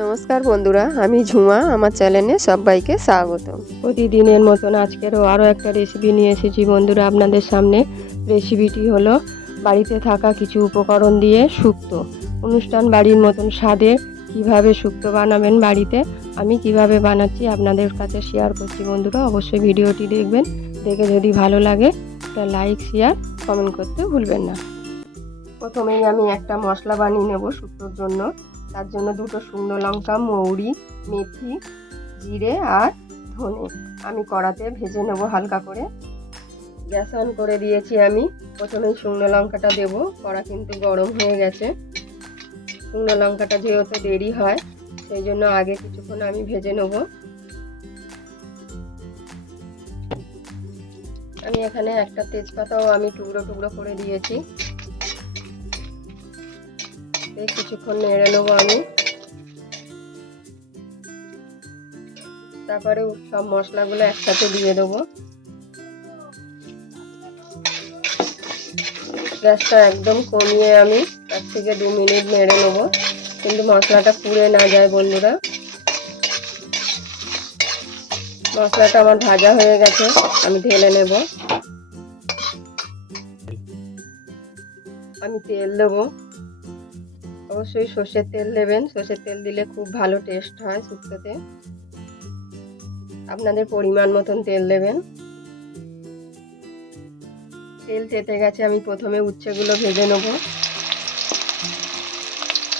নমস্কার বন্ধুরা, আমি ঝুমা। আমার চ্যানেলে সবাইকে স্বাগত। প্রতিদিনের মতন আজকেরও আরও একটা রেসিপি নিয়ে এসেছি বন্ধুরা আপনাদের সামনে। রেসিপিটি হলো বাড়িতে থাকা কিছু উপকরণ দিয়ে শুক্তো। অনুষ্ঠান বাড়ির মতন স্বাদে কিভাবে শুক্তো বানাবেন বাড়িতে, আমি কিভাবে বানাচ্ছি আপনাদের কাছে শেয়ার করছি বন্ধুরা। অবশ্যই ভিডিওটি দেখবেন, দেখে যদি ভালো লাগে একটা লাইক শেয়ার কমেন্ট করতে ভুলবেন না। প্রথমেই আমি একটা মশলা বানিয়ে নেব শুক্তোর জন্য। তার জন্য দুটো শুকনো লঙ্কা, মৌরি, মেথি, জিরে আর ধনে আমি কড়াতে ভেজে নেব হালকা করে। গ্যাস অন করে দিয়েছি আমি। প্রথমেই শুকনো লঙ্কাটা দেব। কড়া কিন্তু গরম হয়ে গেছে। শুকনো লঙ্কাটা যেহেতু দেরি হয় সেই জন্য আগে কিছুক্ষণ আমি ভেজে নেব। আমি এখানে একটা তেজপাতাও আমি টুকরো টুকরো করে দিয়েছি। কিছুক্ষণ নেড়ে নেবো আমি। তারপরে সব মশলাগুলো একসাথে দিয়ে দেবো। গ্যাসটা একদম কমিয়ে আমি 1 থেকে 2 মিনিট নেড়ে নেবো, কিন্তু মশলাটা পুড়ে না যায় বন্ধুরা। মশলাটা আমার ভাজা হয়ে গেছে, আমি ঢেলে নেব। আমি তেল দেবো। অবশ্যই সর্ষের তেল দেবেন। সর্ষের তেল দিলে খুব ভালো টেস্ট হয় শুক্তোতে। আপনাদের পরিমাণ মতন তেল দেবেন। তেল তেতে গেছে, আমি প্রথমে উচ্ছেগুলো ভেজে নেব,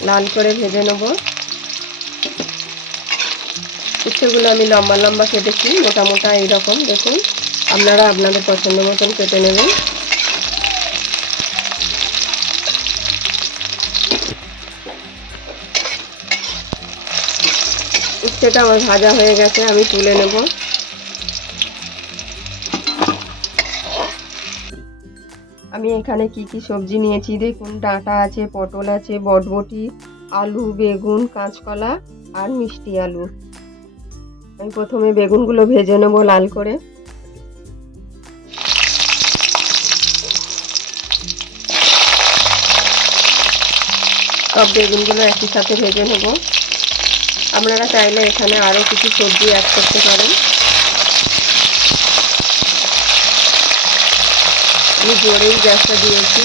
লাল করে ভেজে নেব। উচ্ছেগুলো আমি লম্বা লম্বা কেটেছি, মোটা মোটা এইরকম দেখুন। আপনারা আপনাদের পছন্দ মতন কেটে নেবেন। উচ্ছেটা আমার ভাজা হয়ে গেছে, আমি তুলে নেব। আমি এখানে কি কি সবজি নিয়েছি দেখুন। ডাঁটা আছে, পটল আছে, বটবটি, আলু, বেগুন, কাঁচকলা আর মিষ্টি আলু। আমি প্রথমে বেগুনগুলো ভেজে নেব লাল করে। সব বেগুনগুলো একই সাথে ভেজে নেব। আপনারা চাইলে এখানে আরও কিছু সবজি অ্যাড করতে পারেন। আমি জোরেই গ্যাসটা দিয়েছি।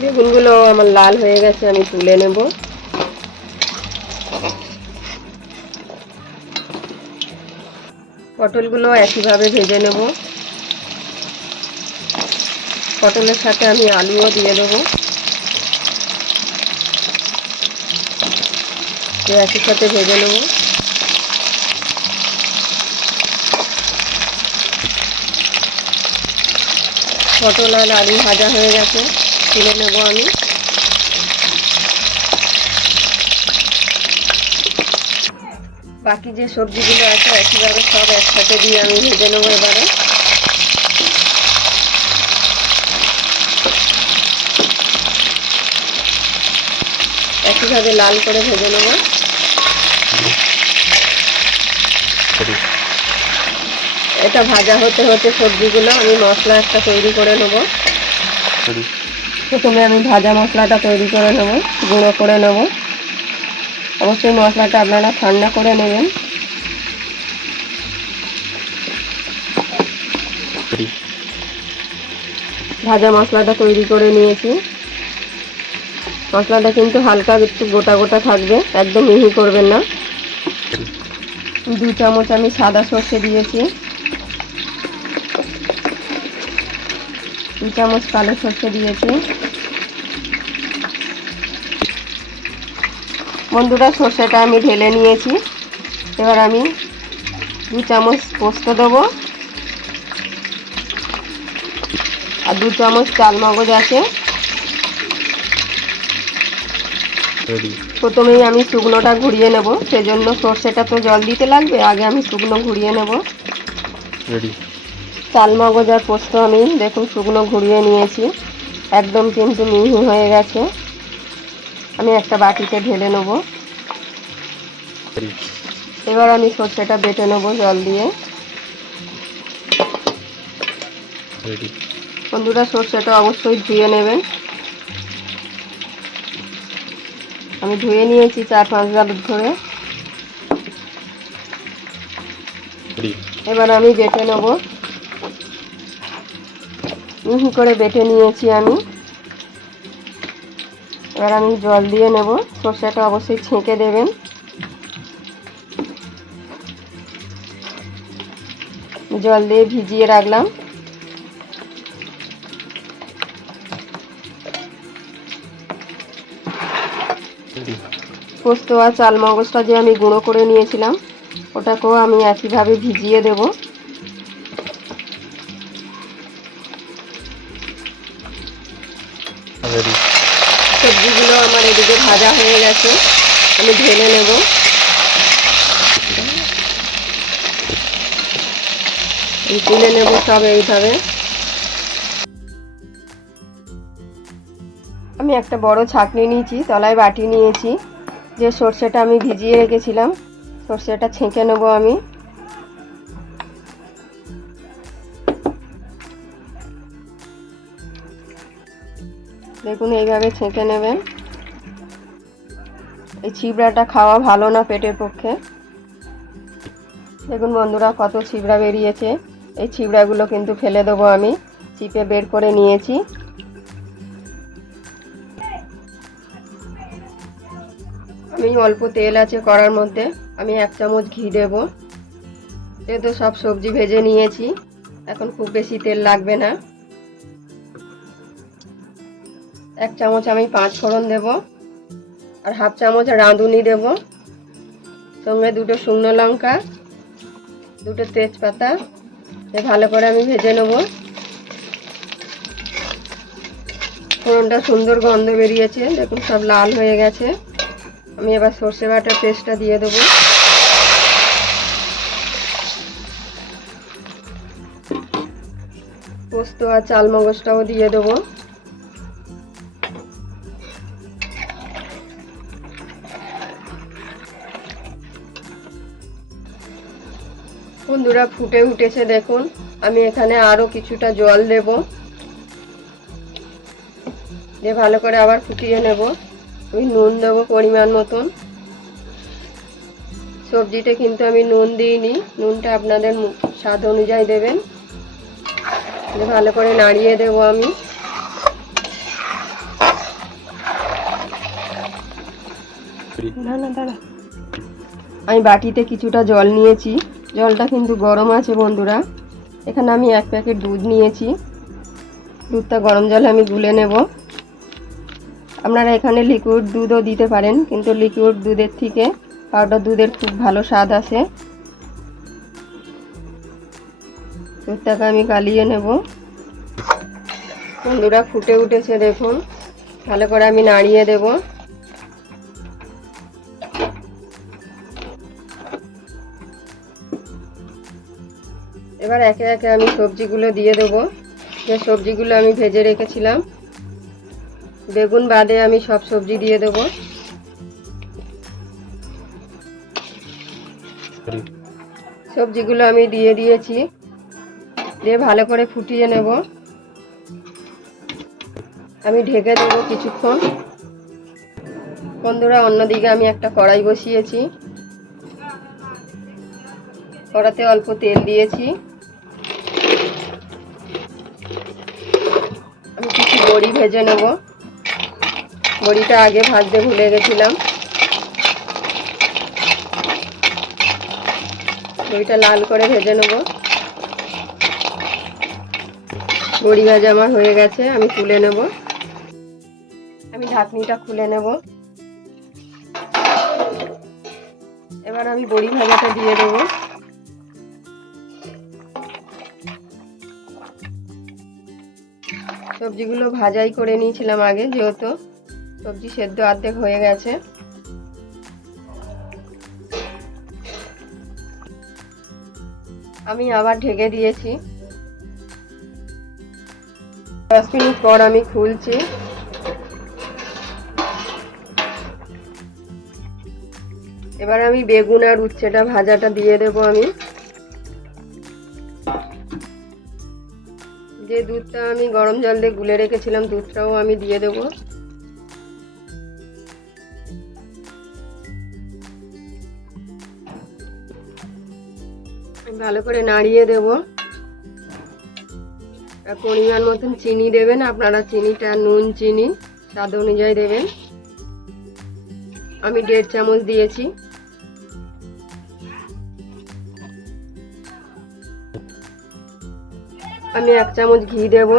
বেগুনগুলো আমার লাল হয়ে গেছে, আমি তুলে নেব। পটলগুলো একইভাবে ভেজে নেব। পটলের সাথে আমি আলুও দিয়ে দেবো, একই সাথে ভেজে নেব। পটল আর আলু ভাজা হয়ে গেছে, তুলে নেব আমি। বাকি যে সবজিগুলো আছে একইভাবে সব একসাথে দিয়ে আমি ভেজে নেবো এবারে। একইভাবে লাল করে ভেজে নেব। এটা ভাজা হতে হতে সবজিগুলো আমি মশলা একটা তৈরি করে নেব। প্রথমে আমি ভাজা মশলাটা তৈরি করে নেব, গুঁড়ো করে নেব। অবশ্যই মশলাটা আপনারা ঠান্ডা করে নেবেন। ভাজা মশলাটা তৈরি করে নিয়েছি। মশলাটা কিন্তু হালকা একটু গোটা গোটা থাকবে, একদম মিহি করবেন না। 2 চামচ আমি সাদা সর্ষে দিয়েছি, 2 চামচ কালো সর্ষে দিয়েছি। বন্ধুরা, সর্ষেটা আমি ঢেলে নিয়েছি। এবার আমি 2 চামচ পোস্ত দেবো আর 2 চামচ চাল মগজ আছে। প্রথমেই আমি শুকনোটা ঘুরিয়ে নেব, সেজন্য সর্ষেটা তো জল দিতে লাগবে, আগে আমি শুকনো ঘুরিয়ে নেব। চাল মগজ আর পোস্ত আমি দেখুন শুকনো ঘুরিয়ে নিয়েছি, একদম কিন্তু মিহি হয়ে গেছে। আমি একটা বাটিতে ঢেলে নেব। এবার আমি সর্ষেটা বেটে নেব জল দিয়ে। বন্ধুরা, সর্ষেটা অবশ্যই ধুয়ে নেবেন। আমি ধুয়ে নিয়েছি 4-5 বার ধরে। এবার আমি বেটে নেব। মিহি করে বেটে নিয়েছি আমি। এবার আমি জল দিয়ে নেব। সর্ষেটা অবশ্যই ছেঁকে দেবেন। জল দিয়ে ভিজিয়ে রাখলাম। পোস্ত আর চাল মগজটা যে আমি গুঁড়ো করে নিয়েছিলাম, ওটাকেও আমি একইভাবে ভিজিয়ে দেব। সবজিগুলো আমার এদিকে ভাজা হয়ে গেছে, আমি ঢেলে নেব। তুলে নেব সব এইভাবে। আমি একটা বড় ছাঁকনি নিয়েছি, তলায় বাটি নিয়েছি। যে সর্ষেটা আমি ভিজিয়ে রেখেছিলাম, সর্ষেটা ছেঁকে নেব আমি। দেখুন এইভাবে ছেঁকে নেবেন। এই ছিবড়াটা খাওয়া ভালো না পেটের পক্ষে। দেখুন বন্ধুরা কত ছিবড়া বেরিয়েছে। এই ছিবড়াগুলো কিন্তু ফেলে দেবো আমি। চিপে বের করে নিয়েছি। আমি অল্প তেল আছে কড়ার মধ্যে, আমি 1 চামচ ঘি দেব। যেহেতু সব সবজি ভেজে নিয়েছি, এখন খুব বেশি তেল লাগবে না। 1 চামচ আমি 5 ফোড়ন দেব, আর 1/2 চামচ রাঁধুনি দেব। সঙ্গে 2টো শুকনো লঙ্কা, 2টো তেজপাতা। ভালো করে আমি ভেজে নেব। ফোড়নটা সুন্দর গন্ধ বেরিয়েছে, দেখুন সব লাল হয়ে গেছে। আমি এবার সর্ষে বাটার পেস্টটা দিয়ে দেবো। পোস্ত আর চাল মগজটাও দিয়ে দেবো। বন্ধুরা ফুটে উঠেছে দেখুন। আমি এখানে আরো কিছুটা জল দেব, দিয়ে ভালো করে আবার ফুটিয়ে নেব। আমি নুন দেবো পরিমাণ মতন। সবজিতে কিন্তু আমি নুন দিইনি, নুনটা আপনাদের স্বাদ অনুযায়ী দেবেন। ভালো করে নাড়িয়ে দেব আমি। আমি বাটিতে কিছুটা জল নিয়েছি, জলটা কিন্তু গরম আছে বন্ধুরা। এখানে আমি 1 প্যাকেট দুধ নিয়েছি, দুধটা গরম জলে আমি গুলে নেব। আপনারা এখানে লিকুইড দুধও দিতে পারেন, কিন্তু লিকুইড দুধের থেকে পাউডার দুধের খুব ভালো স্বাদ আসে। দুধটাকে আমি গালিয়ে নেব। বন্ধুরা ফুটে উঠেছে দেখুন, ভালো করে আমি নাড়িয়ে দেব। এবার একে একে আমি সবজিগুলো দিয়ে দেব। যে সবজিগুলো আমি ভেজে রেখেছিলাম, বেগুন বাদে আমি সব সবজি দিয়ে দেব। সবজিগুলো আমি দিয়ে দিয়েছি, দিয়ে ভালো করে ফুটিয়ে নেব। আমি ঢেকে দেব কিছুক্ষণ। বন্ধুরা অন্যদিকে আমি একটা কড়াই বসিয়েছি, কড়াতে অল্প তেল দিয়েছি। আমি কিছু বড়ি ভেজে নেব। বড়িটা আগে ভাজতে ভুলে গেছিলাম। বড়িটা লাল করে ভেজে নেব। বড়ি ভাজা আমার হয়ে গেছে, আমি তুলে নেব। আমি ঢাকনিটা খুলে নেব। এবার আমি বড়ি ভাজাটা দিয়ে দেব। সবজিগুলো ভাজাই করে নিয়েছিলাম আগে, যেহেতু সবজি সেদ্ধ অর্ধেক হয়ে গেছে। আমি আবার ঢেকে দিয়েছি। 10 মিনিট পর আমি খুলছি। এবার আমি বেগুন আর উচ্ছেটা ভাজাটা দিয়ে দেব। আমি যে দুধটা আমি গরম জল দিয়ে গুলে রেখেছিলাম, দুধটাও আমি দিয়ে দেব। ভালো করে নাড়িয়ে দেব। পরিমাণ মতন চিনি দেবেন, আপনারা চিনিটা নুন চিনি স্বাদ অনুযায়ী দেবেন। আমি 1.5 চামচ দিয়েছি। আমি 1 চামচ ঘি দেব।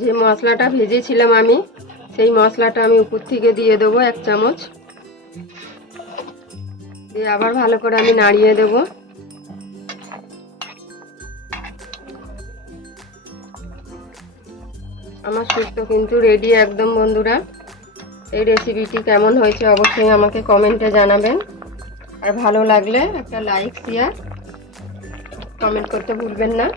যে মশলাটা ভেজেছিলাম আমি, সেই মশলাটা আমি উপর থেকে দিয়ে দেবো 1 চামচ। দিয়ে আবার ভালো করে আমি নাড়িয়ে দেব। আমার শুক্তো কিন্তু রেডি একদম বন্ধুরা। এই রেসিপিটি কেমন হয়েছে অবশ্যই আমাকে কমেন্টে জানাবেন। আর ভালো লাগলে একটা লাইক শেয়ার কমেন্ট করতে ভুলবেন না।